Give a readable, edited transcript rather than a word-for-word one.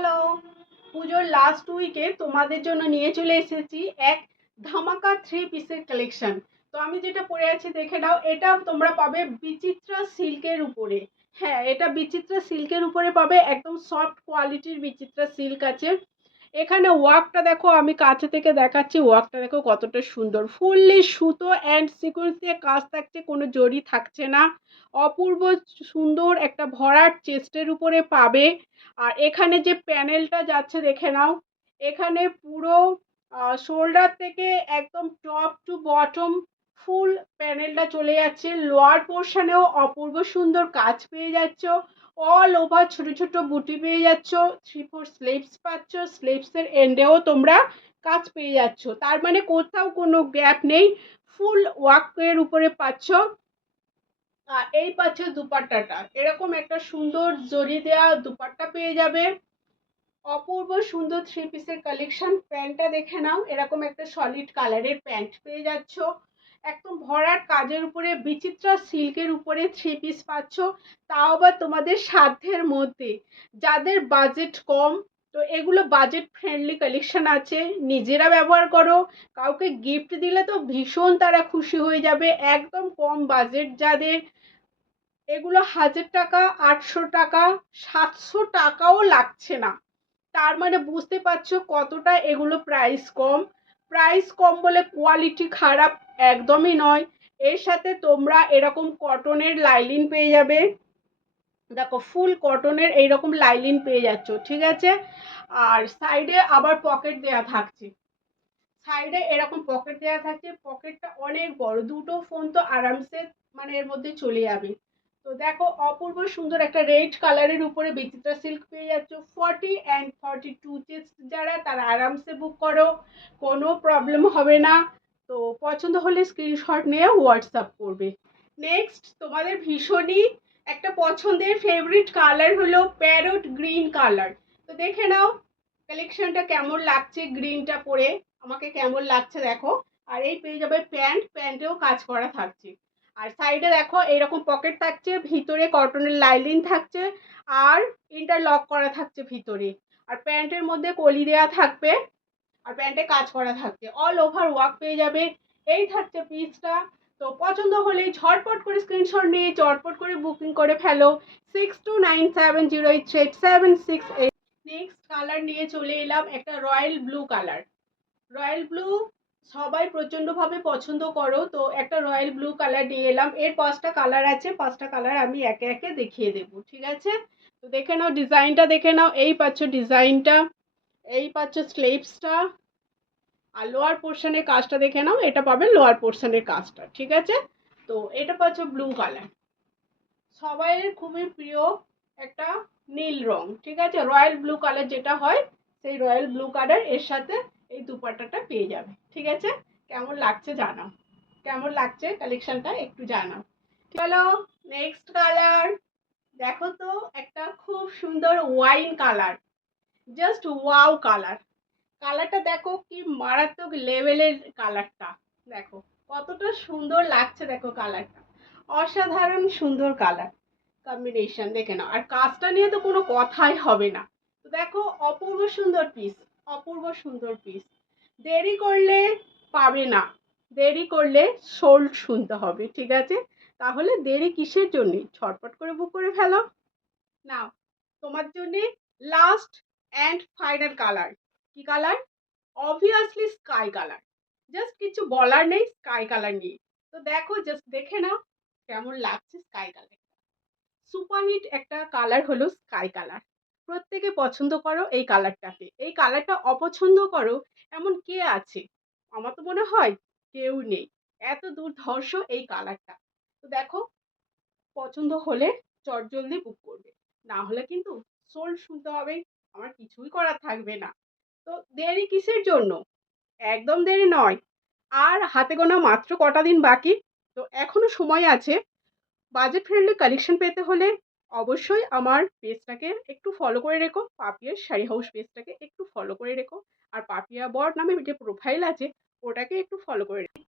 Hello, পুজোর last উইকে তোমাদের জন্য নিয়ে চলে এসেছি এক ধামাকা থ্রি পিসের কালেকশন। তো আমি যেটা পরে আছি দেখে নাও, এটা তোমরা পাবে বিচিত্রা সিল্কের উপরে। হ্যাঁ, এটা বিচিত্রা সিল্কের উপরে পাবে, একদম সফট কোয়ালিটির বিচিত্রা সিল্ক আছে। এখানে ওয়ার্কটা দেখো, আমি কাছে থেকে দেখাচ্ছি, ওয়ার্কটা দেখো কতটা সুন্দর, ফুললি সুতো অ্যান্ড সিকোয়েন্স দিয়ে কাজ থাকছে, কোনো জরি থাকছে না। অপূর্ব সুন্দর একটা ভরাট চেস্টের উপরে পাবে। আর এখানে যে প্যানেলটা যাচ্ছে দেখে নাও, এখানে পুরো শোল্ডার থেকে একদম টপ টু বটম ফুল প্যানেলটা চলে যাচ্ছে। লোয়ার পোর্শনেও অপূর্ব সুন্দর কাজ পেয়ে যাচ্ছ, অল ওভার ছোট ছোট বুটি পেয়ে যাচ্ছ, 3/4 স্লিভস পাচ্ছ, স্লিভসের এন্ডেও তোমরা কাজ পেয়ে যাচ্ছ, তার মানে কোথাও কোনো গ্যাপ নেই, ফুল ওয়ার্কের উপরে পাচ্ছ। আর এই পাচ্ছে দুপাট্টাটা, এরকম একটা সুন্দর জরি দেওয়া দুপাট্টা পেয়ে যাবে। অপূর্ব সুন্দর থ্রি পিসের কালেকশন। প্যান্টটা দেখে নাও, এরকম একটা সলিড কালারের প্যান্ট পেয়ে যাচ্ছ, একদম ভরাট কাজের উপরে বিচিত্রা সিল্কের উপরে থ্রি পিস পাচ্ছ, তাও আবার তোমাদের সাধ্যের মধ্যে। যাদের বাজেট কম, তো এগুলো বাজেট ফ্রেন্ডলি কালেকশন আছে, নিজেরা ব্যবহার করো, কাউকে গিফট দিলে তো ভীষণ তারা খুশি হয়ে যাবে। একদম কম বাজেট যাদের, এগুলো 1000 টাকা, 800 টাকা, 700 টাকাও লাগছে না, তার মানে বুঝতে পারছো কতটা এগুলো প্রাইস কম। প্রাইস কম বলে কোয়ালিটি খারাপ একদমই নয়। এর সাথে তোমরা এরকম কটনের লাইলিন পেয়ে যাবে, দেখো ফুল কটনের এইরকম লাইলিন পেয়ে যাচ্ছ, ঠিক আছে। আর সাইডে আবার পকেট দেয়া থাকছে, সাইডে এরকম পকেট দেওয়া থাকছে, পকেটটা অনেক বড়, দুটো ফোন তো আরামসে মানে এর মধ্যে চলে যাবে। তো দেখো অপূর্ব সুন্দর একটা রেড কালারের উপরে বিচিত্রা সিল্ক পেয়ে যাচ্ছ। 40 and 42 চেস্ট যারা, তারা আরামসে বুক করো, কোনো প্রবলেম হবে না। তো পছন্দ হলে স্ক্রিনশট নিয়ে হোয়াটসঅ্যাপ করবে। নেক্সট তোমাদের ভীষণই একটা পছন্দের ফেভারিট কালার হলো প্যারট গ্রিন কালার। তো দেখে নাও কালেকশনটা কেমন লাগছে, গ্রিনটা পরে আমাকে কেমন লাগছে দেখো। আর এই পেয়ে যাবে প্যান্ট, প্যান্টেও কাজ করা থাকছে। আর সাইডে দেখো এইরকম পকেট থাকছে, ভিতরে কটনের লাইলিন থাকছে, আর ইন্টারলক করা থাকছে ভিতরে। আর প্যান্টের মধ্যে কলি দেওয়া থাকবে, আর প্যান্টে কাজ করা থাকছে, অল ওভার ওয়ার্ক পেয়ে যাবে। এই থাকছে পিসটা। তো পছন্দ হলে ঝটপট করে স্ক্রিনশট নিয়ে চটপট করে বুকিং করে ফেলো। 6297083768। নেক্সট কালার নিয়ে চলে এলাম একটা royal blue colour. Royal blue সবাই প্রচন্ডভাবে পছন্দ করো, তো একটা রয়্যাল ব্লু কালার নিয়ে এলাম। এর 5টা কালার আছে, 5টা কালার আমি একে একে দেখিয়ে দেবো, ঠিক আছে। তো দেখে নাও ডিজাইনটা, দেখে নাও, এই পাচ্ছ ডিজাইনটা, এই পাচ্ছ স্লিভসটা, আর লোয়ার পোর্শনের কাজটা দেখে নাও, এটা পাবে লোয়ার পোর্শনের কাজটা, ঠিক আছে। তো এটা পাচ্ছ ব্লু কালার, সবাইয়ের খুবই প্রিয় একটা নীল রং, ঠিক আছে। রয়্যাল ব্লু কালার যেটা হয়, সেই রয়্যাল ব্লু কালার এর সাথে এই দুপাট্টাটা পেয়ে যাবে, ঠিক আছে। কেমন লাগছে জানাও, কেমন লাগছে কালেকশনটা একটু জানাও। চলো নেক্সট কালার দেখো, তো একটা খুব সুন্দর wine colour, just wow colour. কালারটা দেখো কি মারাত্মক লেভেলের কালারটা, দেখো কতটা সুন্দর লাগছে, দেখো কালারটা অসাধারণ সুন্দর কালার কম্বিনেশন, দেখে নাও। আর কাজটা নিয়ে তো কোনো কথাই হবে না। তো দেখো অপূর্ব সুন্দর পিস, অপূর্ব সুন্দর পিস। দেরি করলে পাবে না, দেরি করলে সোল্ড শুনতে হবে, ঠিক আছে। তাহলে দেরি কিসের জন্য, ছটপট করে বুক করে ফেলো। নাও তোমার জন্য লাস্ট অ্যান্ড ফাইনাল কালার, কি colour? Obviously sky colour, just কিছু বলার নেই স্কাই কালার নিয়ে। তো দেখো জাস্ট দেখে নাও কেমন লাগছে স্কাই কালার। সুপারহিট একটা কালার হলো স্কাই কালার, প্রত্যেকে পছন্দ করো এই কালারটাকে। এই কালারটা অপছন্দ করো এমন কে আছে? আমার তো মনে হয় কেউ নেই, এত দুর্ধর্ষ এই কালারটা। তো দেখো পছন্দ হলে চটজলদি বুক করবে, না হলে কিন্তু সোল্ড শুনতে হবে, আমার কিছুই করার থাকবে না। তো দেরি কিসের জন্য, একদম দেরি নয়। আর হাতে গোনা মাত্র কটা দিন বাকি, তো এখনো সময় আছে। বাজেট ফ্রেন্ডলি কালেকশন পেতে হলে অবশ্যই আমার পেজটাকে একটু ফলো করে রেখো, পাপিয়ার শাড়ি হাউস পেজটাকে একটু ফলো করে রেখো। আর পাপিয়া বর নামে যে প্রোফাইল আছে, ওটাকে একটু ফলো করে রেখো।